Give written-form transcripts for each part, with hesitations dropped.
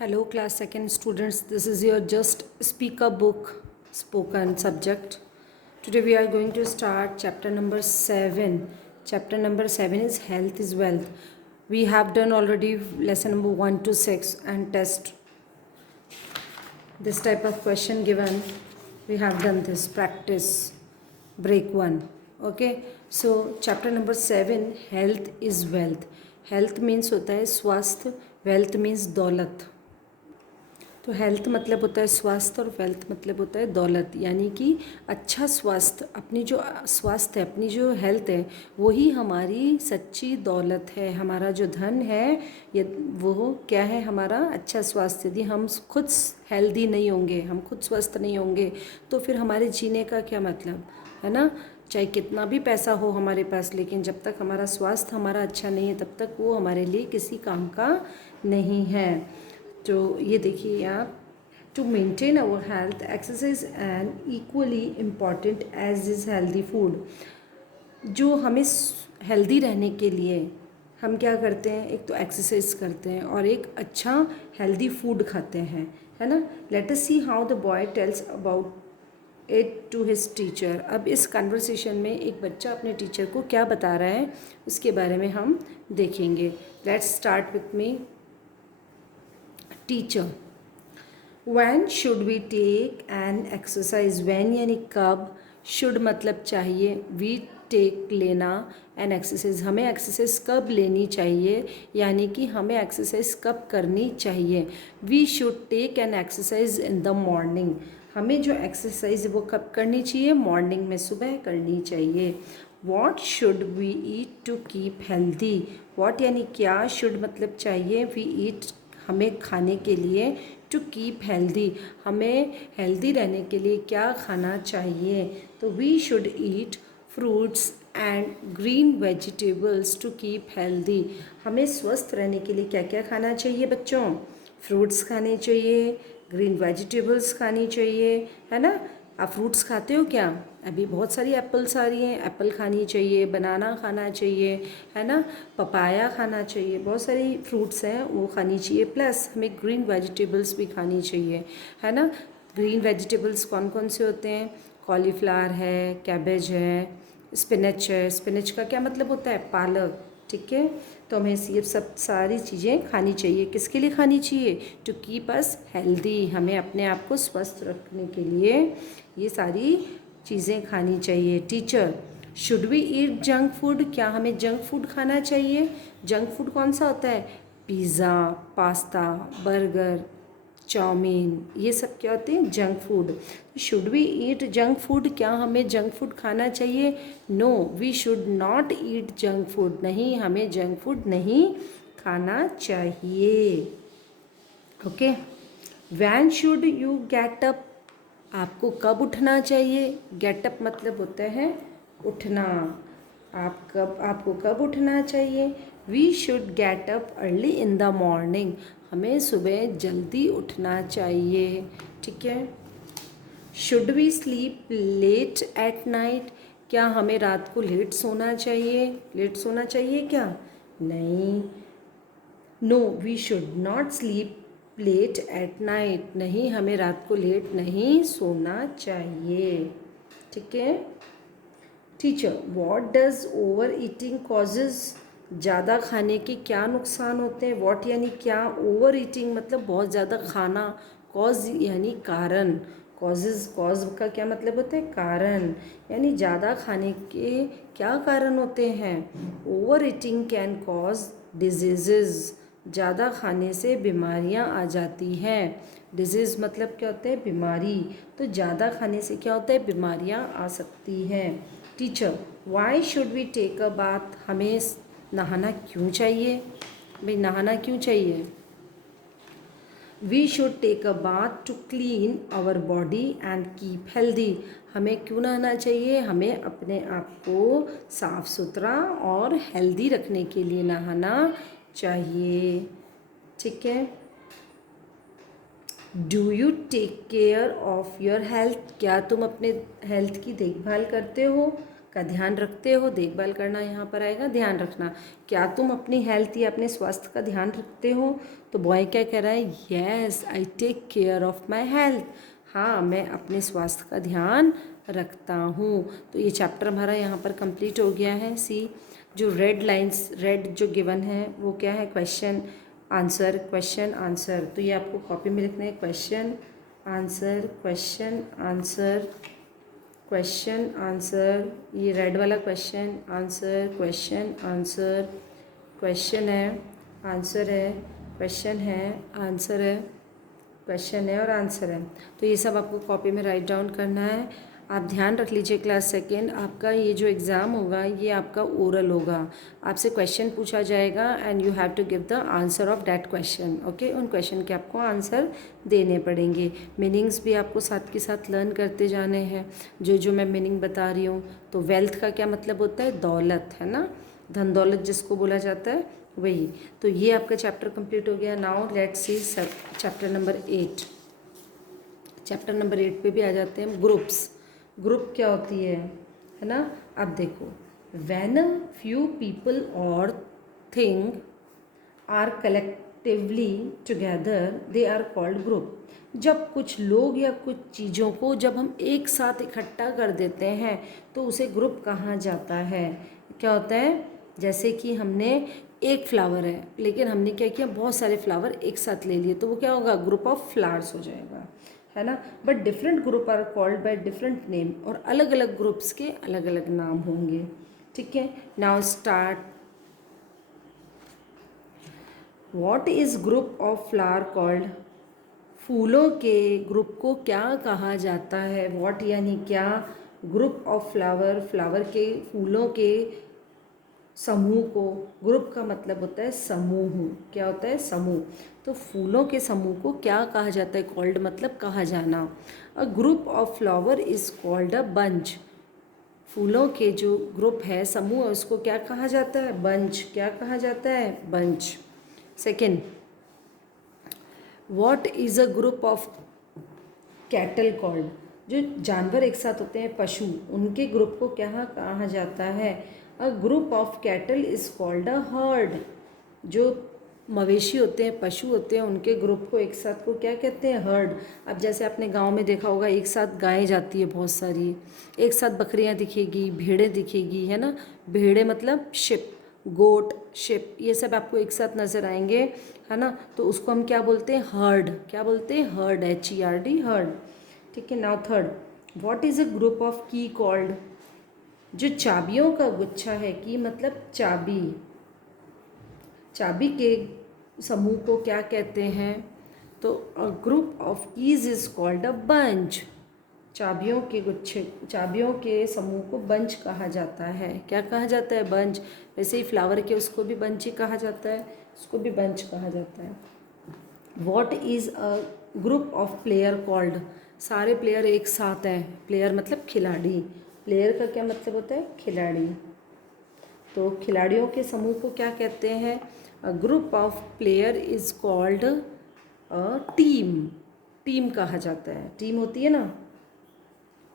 Hello, class second students. This is your just speak a book spoken subject. Today we are going to start chapter number 7. Chapter number 7 is health is wealth. We have done already lesson number 1 to 6 and test this type of question given. We have done this practice break 1. Okay, so chapter number 7 health is wealth. Health means होता है स्वास्थ्य, wealth means दौलत. तो health मतलब होता है स्वास्थ्य और वेल्थ मतलब होता है दौलत, यानी कि अच्छा स्वास्थ्य, अपनी जो स्वास्थ्य है, अपनी जो हेल्थ है, वही हमारी सच्ची दौलत है. हमारा जो धन है ये वो क्या है, हमारा अच्छा स्वास्थ्य. यदि हम खुद हेल्दी नहीं होंगे, हम खुद स्वस्थ नहीं होंगे, तो फिर हमारे जीने का क्या मतलब है ना. चाहे कितना भी पैसा हो हमारे पास, लेकिन जब तक हमारा स्वास्थ्य हमारा अच्छा नहीं है तब तक वो हमारे लिए किसी काम का नहीं है. तो ये देखिए आप, to maintain our health exercise and equally important as is healthy food. जो हमें हेल्दी रहने के लिए हम क्या करते हैं, एक तो एक्सरसाइज करते हैं और एक अच्छा हेल्दी फूड खाते हैं, है ना. Let us see how the boy tells about it to his teacher. अब इस कन्वर्सेशन में एक बच्चा अपने टीचर को क्या बता रहा है उसके बारे में हम देखेंगे. Let's start with me. Teacher, when should we take an exercise? when यानी कब, should मतलब चाहिए, we take लेना, an exercise हमें एक्सरसाइज कब लेनी चाहिए, यानी कि हमें एक्सरसाइज कब करनी चाहिए. we should take an exercise in the morning. हमें जो एक्सरसाइज वो कब करनी चाहिए, मॉर्निंग में, सुबह करनी चाहिए. what should we eat to keep healthy? what यानी क्या, should मतलब चाहिए, we eat हमें खाने के लिए, टू कीप हेल्दी हमें हेल्दी रहने के लिए क्या खाना चाहिए. तो we should eat fruits and green vegetables to keep healthy. हमें स्वस्थ रहने के लिए क्या क्या खाना चाहिए बच्चों, फ्रूट्स खाने चाहिए, ग्रीन वेजिटेबल्स खानी चाहिए, है ना. आप फ्रूट्स खाते हो क्या, अभी बहुत सारी एप्पल्स आ रही हैं, एप्पल खानी चाहिए, बनाना खाना चाहिए, है ना, पपाया खाना चाहिए, बहुत सारी फ्रूट्स हैं वो खानी चाहिए. प्लस हमें ग्रीन वेजिटेबल्स भी खानी चाहिए, है ना. ग्रीन वेजिटेबल्स कौन कौन से होते हैं, कॉलीफ्लावर है, कैबेज है, स्पिनच है. स्पिनच का क्या मतलब होता है, पालक, ठीक है. तो हमें ये सब सारी चीज़ें खानी चाहिए. किसके लिए खानी चाहिए, टू कीप अस हेल्दी, हमें अपने आप को स्वस्थ रखने के लिए ये सारी चीज़ें खानी चाहिए. Teacher, should we eat junk food? क्या हमें जंक फूड खाना चाहिए. जंक फूड कौन सा होता है, पिज़्ज़ा, पास्ता, बर्गर, चाउमीन, ये सब क्या होते हैं, junk food. Should we eat junk food? क्या हमें जंक फूड खाना चाहिए. No, we should not eat junk food. नहीं, हमें जंक फूड नहीं खाना चाहिए. Okay. When should you get up? आपको कब उठना चाहिए. गेटअप मतलब होता है उठना. आपको कब उठना चाहिए. We should get up early in the morning. हमें सुबह जल्दी उठना चाहिए, ठीक है. Should we sleep late at night? क्या हमें रात को लेट सोना चाहिए. लेट सोना चाहिए क्या, नहीं. No, we should not sleep late at night. नहीं, हमें रात को लेट नहीं सोना चाहिए, ठीक है. Teacher, what does over eating causes? ज़्यादा खाने के क्या नुकसान होते हैं. व्हाट यानी क्या, ओवर ईटिंग मतलब बहुत ज़्यादा खाना, कॉज यानी कारण, कॉजेज, कॉज का क्या मतलब होता है, कारण, यानी ज़्यादा खाने के क्या कारण होते हैं. Over eating can cause disease. ज़्यादा खाने से बीमारियां आ जाती हैं. डिजीज़ मतलब क्या होता है, बीमारी. तो ज़्यादा खाने से क्या होता है, बीमारियां आ सकती हैं. Teacher, why should we take a bath? हमें नहाना क्यों चाहिए. भाई नहाना क्यों चाहिए. We should take a bath to clean our body and keep healthy. हमें क्यों नहाना चाहिए, हमें अपने आप को साफ़ सुथरा और हेल्दी रखने के लिए नहाना चाहिए, ठीक है. Do you take care of your health? क्या तुम अपने हेल्थ की देखभाल करते हो. का ध्यान रखते हो, देखभाल करना यहाँ पर आएगा, ध्यान रखना। क्या तुम अपनी हेल्थ या अपने स्वास्थ्य का ध्यान रखते हो? तो बॉय क्या कह रहा है, yes I take care of my health. हाँ, मैं अपने स्वास्थ्य का ध्यान रखता हूँ। तो ये चैप्टर हमारा यहाँ पर कंप्लीट हो गया है। सी जो रेड लाइंस, रेड जो गिवन है वो क्या है, क्वेश्चन आंसर, क्वेश्चन आंसर। तो ये आपको कॉपी में लिखना है, question answer, question answer, question answer. ये रेड वाला question answer, question answer, question है, आंसर है, क्वेश्चन है, आंसर है, क्वेश्चन है और आंसर है। तो ये सब आपको कॉपी में राइट डाउन करना है। आप ध्यान रख लीजिए, क्लास सेकेंड आपका ये जो एग्ज़ाम होगा ये आपका ओरल होगा। आपसे क्वेश्चन पूछा जाएगा and you have to give the answer of that question. Okay, उन क्वेश्चन के आपको आंसर देने पड़ेंगे। मीनिंग्स भी आपको साथ के साथ लर्न करते जाने हैं, जो मैं मीनिंग बता रही हूँ। तो वेल्थ का क्या मतलब होता है, दौलत, है ना, धन दौलत जिसको बोला जाता है वही। तो ये आपका चैप्टर कंप्लीट हो गया। Now let's see chapter number 8। Chapter number 8 पे भी आ जाते हैं। ग्रुप्स, ग्रुप क्या होती है ना। अब देखो, व्हेन अ फ्यू पीपल और thing are collectively together they are called group. जब कुछ लोग या कुछ चीज़ों को जब हम एक साथ इकट्ठा कर देते हैं तो उसे ग्रुप कहा जाता है। क्या होता है, जैसे कि हमने एक फ्लावर है लेकिन हमने क्या किया, बहुत सारे फ्लावर एक साथ ले लिए, तो वो क्या होगा, ग्रुप ऑफ फ्लावर्स हो जाएगा, है ना। But different group are called by different name, और अलग अलग ग्रुप्स के अलग अलग नाम होंगे। ठीक है, now start. What is group of flower called. फूलों के ग्रुप को क्या कहा जाता है। व्हाट यानी क्या, ग्रुप ऑफ फ्लावर, फ्लावर के, फूलों के समूह को, ग्रुप का मतलब होता है समूह। क्या होता है, समूह। तो फूलों के समूह को क्या कहा जाता है, कॉल्ड मतलब कहा जाना। अ group of flower is called a bunch. फूलों के जो ग्रुप है, समूह है, उसको क्या कहा जाता है, बंच। क्या कहा जाता है, bunch. Second, what is a group of cattle called. जो जानवर एक साथ होते हैं, पशु, उनके ग्रुप को क्या कहा जाता है। अ group of cattle is called a herd. जो मवेशी होते हैं, पशु होते हैं, उनके ग्रुप को एक साथ को क्या कहते हैं, हर्ड। अब जैसे आपने गांव में देखा होगा, एक साथ गायें जाती है बहुत सारी, एक साथ बकरियां दिखेगी, भेड़ें दिखेगी, है ना। भेड़ें मतलब शिप, गोट, शिप, ये सब आपको एक साथ नज़र आएंगे, है ना। तो उसको हम क्या बोलते हैं, हर्ड। क्या बोलते हैं, हर्ड, HERD, हर्ड। ठीक है, now third, what is a group of की कॉल्ड। जो चाबियों का गुच्छा है, की मतलब चाबी, चाबी के समूह को क्या कहते हैं। तो a group of keys is called a bunch. चाबियों के गुच्छे, चाबियों के समूह को बंच कहा जाता है। क्या कहा जाता है, बंच। वैसे ही फ्लावर के उसको भी बंच ही कहा जाता है, उसको भी बंच कहा जाता है। What is a group of player called. सारे प्लेयर एक साथ हैं, प्लेयर मतलब खिलाड़ी, प्लेयर का क्या मतलब होता है, खिलाड़ी। तो खिलाड़ियों के समूह को क्या कहते हैं, अ group of player is called a team. Team कहा जाता है, टीम होती है ना,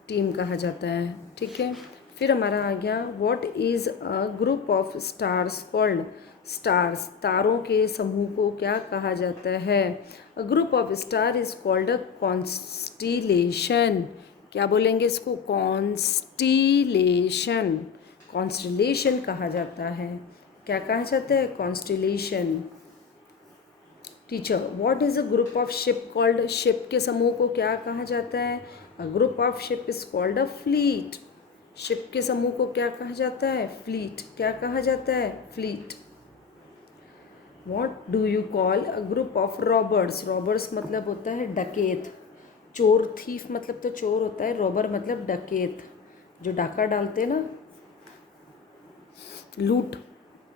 टीम कहा जाता है। ठीक है, फिर हमारा आ गया, what is a group of stars called. Stars, तारों के समूह को क्या कहा जाता है। अ group of star is called a constellation. क्या बोलेंगे इसको, कॉन्स्टिलेशन। कॉन्स्टिलेशन कहा जाता है। क्या कहा जाता है, constellation. Teacher, what is a group of ship called. Ship के समूह को क्या कहा जाता है, अ group of ship is called a fleet. Ship के समूह को क्या कहा जाता है, फ्लीट। क्या कहा जाता है, fleet. What do you call a group of robbers. Robbers मतलब होता है डकैत, चोर, थीफ मतलब तो चोर होता है, रॉबर मतलब डकैत, जो डाका डालते हैं ना, लूट,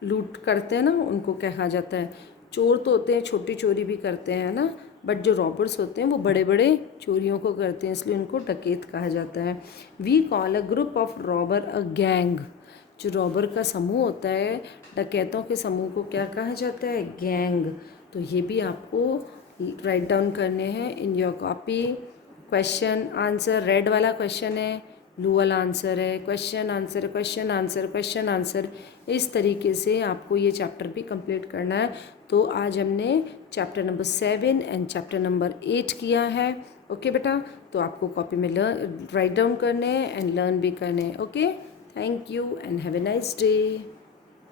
लूट करते हैं ना, उनको कहा जाता है। चोर तो होते हैं, छोटी चोरी भी करते हैं ना, बट जो रॉबर्स होते हैं वो बड़े बड़े चोरियों को करते हैं, इसलिए उनको डकैत कहा जाता है। We call a group of robber a gang. जो रॉबर का समूह होता है, डकैतों के समूह को क्या कहा जाता है, गैंग। तो ये भी आपको राइट डाउन करने हैं in your copy. Question answer, red वाला क्वेश्चन है, लू वाला आंसर है, question answer, question answer, question answer. इस तरीके से आपको ये चैप्टर भी कंप्लीट करना है। तो आज हमने chapter number 7 and chapter number 8 किया है। ओके बेटा, तो आपको कॉपी में राइट डाउन करने हैं एंड लर्न भी करने हैं। Okay, thank you and have a nice day.